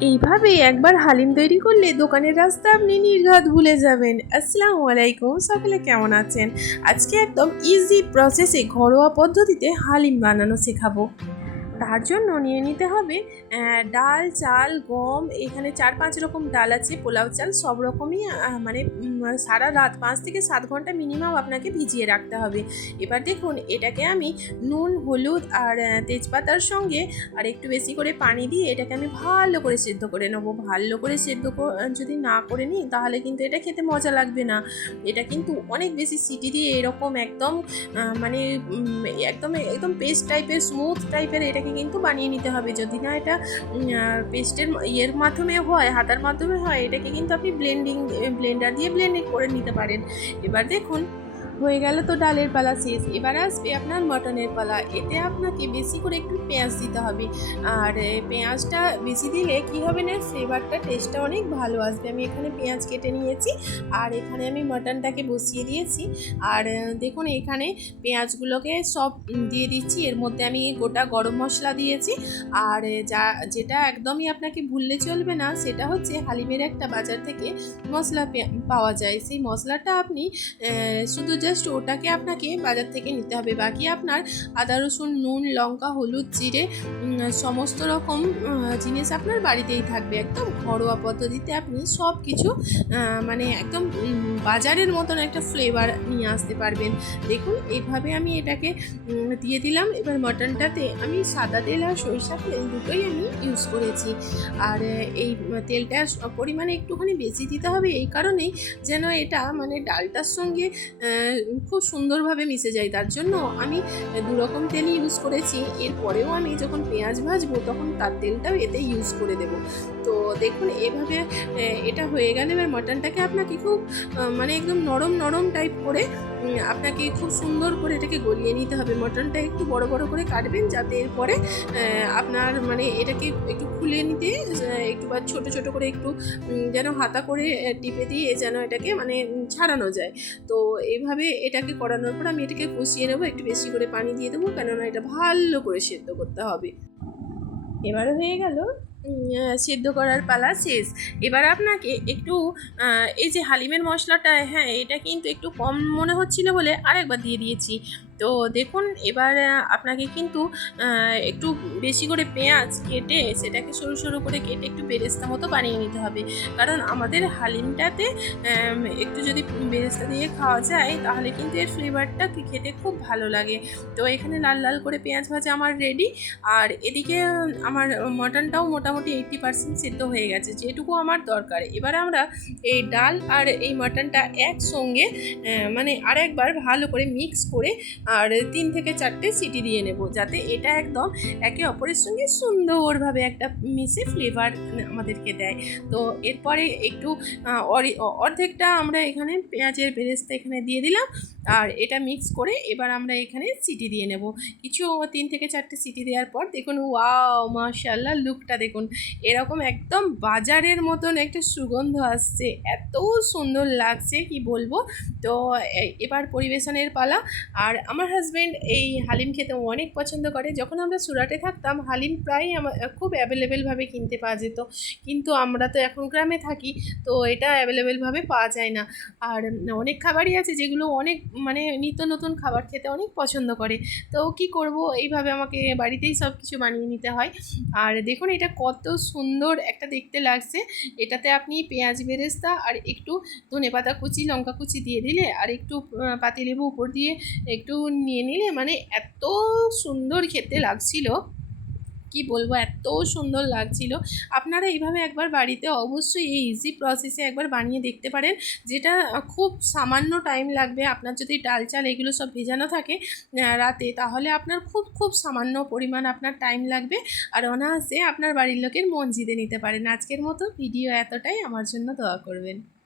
এইভাবে একবার হালিম তৈরি করলে দোকানের রাস্তা আপনি নির্ঘাত ভুলে যাবেন। আসসালামু আলাইকুম, সকলে কেমন আছেন? আজকে একদম ইজি প্রসেসে ঘরোয়া পদ্ধতিতে হালিম বানানো শেখাবো। তার জন্য নিয়ে নিতে হবে ডাল, চাল, গম, এখানে চার পাঁচ রকম ডাল আছে, পোলাও চাল, সব রকমই মানে সারা রাত পাঁচ থেকে সাত ঘণ্টা মিনিমাম আপনাকে ভিজিয়ে রাখতে হবে। এবার দেখুন, এটাকে আমি নুন, হলুদ আর তেজপাতার সঙ্গে আর একটু বেশি করে পানি দিয়ে এটাকে আমি ভালো করে সেদ্ধ করে নেব। ভালো করে সেদ্ধ যদি না করে নিই, তাহলে কিন্তু এটা খেতে মজা লাগবে না। এটা কিন্তু অনেক বেশি সিটি দিয়ে এরকম একদম মানে একদম একদম পেস্ট টাইপের স্মুথ টাইপের এটাকে কিন্তু বানিয়ে নিতে হবে। যদি না এটা পেস্টের ইয়ের মাধ্যমে হয়, হাতার মাধ্যমে হয়, এটাকে কিন্তু আপনি ব্লেন্ডিং ব্লেন্ডার দিয়ে ব্লেন্ডিং করে নিতে পারেন। এবার দেখুন হয়ে গেল তো ডালের পালা শেষ। এবার আসবে আপনার মটনের পালা। এতে আপনাকে বেশি করে একটু পেঁয়াজ দিতে হবে। আর পেঁয়াজটা বেশি দিলে কি হবে না ফ্লেভারটা টেস্টটা অনেক ভালো আসবে। আমি এখানে পেঁয়াজ কেটে নিয়েছি। আর এখানে আমি মটনটাকে বসিয়ে দিয়েছি। আর দেখুন এখানে পেঁয়াজগুলোকে সব দিয়ে দিচ্ছি। এর মধ্যে আমি গোটা গরম মশলা দিয়েছি। আর যা যেটা একদমই আপনাকে ভুললে চলবে না সেটা হচ্ছে হালিমের একটা বাজার থেকে মশলা পাওয়া যায়। সেই মশলাটা আপনি আহ, শুধু জাস্ট ওটাকে আপনাকে বাজার থেকে নিতে হবে। বাকি আপনার আদা, রসুন, নুন, লঙ্কা, হলুদ, জিরে সমস্ত রকম জিনিস আপনার বাড়িতেই থাকবে। একদম ঘরোয়া পদ্ধতিতে আপনি সব কিছু মানে একদম বাজারের মতন একটা ফ্লেভার নিয়ে আসতে পারবেন। দেখুন এইভাবে আমি এটাকে দিয়ে দিলাম। এবার মটনটাতে আমি সাদা তেল আর সরিষা তেল দুটোই আমি ইউজ করেছি। আর এই তেলটা পরিমাণে একটুখানি বেশি দিতে হবে এই কারণেই যেন এটা মানে ডালটার সঙ্গে খুব সুন্দরভাবে মিশে যায়। তার জন্য আমি দু রকম তেলই ইউজ করেছি। এরপরেও আমি যখন পেঁয়াজ ভাজবো তখন তার তেলটাও এতে ইউজ করে দেব। তো দেখুন, এভাবে এটা হয়ে গেলে এবার মটনটাকে আপনাকে খুব মানে একদম নরম নরম টাইপ করে আপনাকে খুব সুন্দর করে এটাকে গলিয়ে নিতে হবে। মটনটা একটু বড় বড় করে কাটবেন যাতে এরপরে আপনার মানে এটাকে একটু খুলে নিতে একটু বা ছোট ছোট করে একটু যেন হাতা করে টিপে দিয়ে যেন এটাকে মানে ছাড়ানো যায়। তো এইভাবে এটাকে করানোর পর আমি এটাকে কষিয়ে নেব, একটু বেশি করে পানি দিয়ে দেবো, কেননা এটা ভালো করে সেদ্ধ করতে হবে। এবারে হয়ে গেল। সেদ্ধ করার পালা শেষ। এবার আপনাকে একটু এই যে হালিমের মশলাটা হ্যাঁ এটা কিন্তু একটু কম মনে হচ্ছিল বলে আরেকবার দিয়ে দিয়েছি। তো দেখুন, এবার আপনাকে কিন্তু একটু বেশি করে পেঁয়াজ কেটে সেটাকে সরু সরু করে কেটে একটু বেরেস্তা মতো বানিয়ে নিতে হবে। কারণ আমাদের হালিমটাতে একটু যদি বেরেস্তা দিয়ে খাওয়া যায়, তাহলে কিন্তু এর ফ্লেভারটা খেতে খুব ভালো লাগে। তো এখানে লাল লাল করে পেঁয়াজ ভাজা আমার রেডি আর এদিকে, আমার মটনটাও মোটামুটি এইটটি পার্সেন্ট সিদ্ধ হয়ে গেছে, যেটুকু আমার দরকার। এবার আমরা এই ডাল আর এই মটনটা একসঙ্গে মানে আর একবার ভালো করে মিক্স করে আর তিন থেকে চারটে সিটি দিয়ে নেব, যাতে এটা একদম একে অপরের সঙ্গে সুন্দরভাবে একটা মিশে ফ্লেভার আমাদেরকে দেয়। তো এরপরে একটু অরি- অর্ধেকটা আমরা এখানে পেঁয়াজের বেরেস্তা এখানে দিয়ে দিলাম। আর এটা মিক্স করে এবার আমরা এখানে সিটি দিয়ে নেব। কিছু তিন থেকে চারটে সিটি দেওয়ার পর দেখুন ওয়াও মাশাল্লাহ লুকটা দেখুন। এরকম একদম বাজারের মতন একটা সুগন্ধ আসছে। এত সুন্দর লাগছে, কি বলব? তো এবার পরিবেশনের পালা। আর আমার হাজব্যান্ড এই হালিম খেতে অনেক পছন্দ করে। যখন আমরা সুরাটে থাকতাম, হালিম প্রায় আমার খুব অ্যাভেলেবেলভাবে কিনতে পাওয়া যেত। কিন্তু আমরা তো এখন গ্রামে থাকি, তো এটা অ্যাভেলেবেলভাবে পাওয়া যায় না। আর অনেক খাবারই আছে যেগুলো অনেক মানে নিত্য নতুন খাবার খেতে অনেক পছন্দ করে। তো কি করব? এইভাবে আমাকে বাড়িতেই সব কিছু বানিয়ে নিতে হয়। আর দেখুন, এটা কত সুন্দর একটা দেখতে লাগছে। এটাতে আপনি পেঁয়াজ বেরেস্তা আর একটু ধনে পাতা কুচি, লঙ্কা কুচি দিয়ে দিলে আর একটু পাতিলেবু উপর দিয়ে একটু নিয়ে নিলে মানে এত সুন্দর খেতে লাগছিল। কি বলব, এত সুন্দর লাগছিল। আপনারা এইভাবে একবার বাড়িতে অবশ্যই এই ইজি প্রসেসে একবার বানিয়ে দেখতে পারেন। যেটা খুব সামান্য টাইম লাগবে, আপনার যদি ডাল চাল এগুলো সব ভেজানো থাকে রাতে, তাহলে আপনার খুব খুব সামান্য পরিমাণ আপনার টাইম লাগবে। আর অনায়াসে আপনার বাড়ির লোকের মন জিতে নিতে পারেন। আজকের মতো ভিডিও এতটাই। আমার জন্য দোয়া করবেন।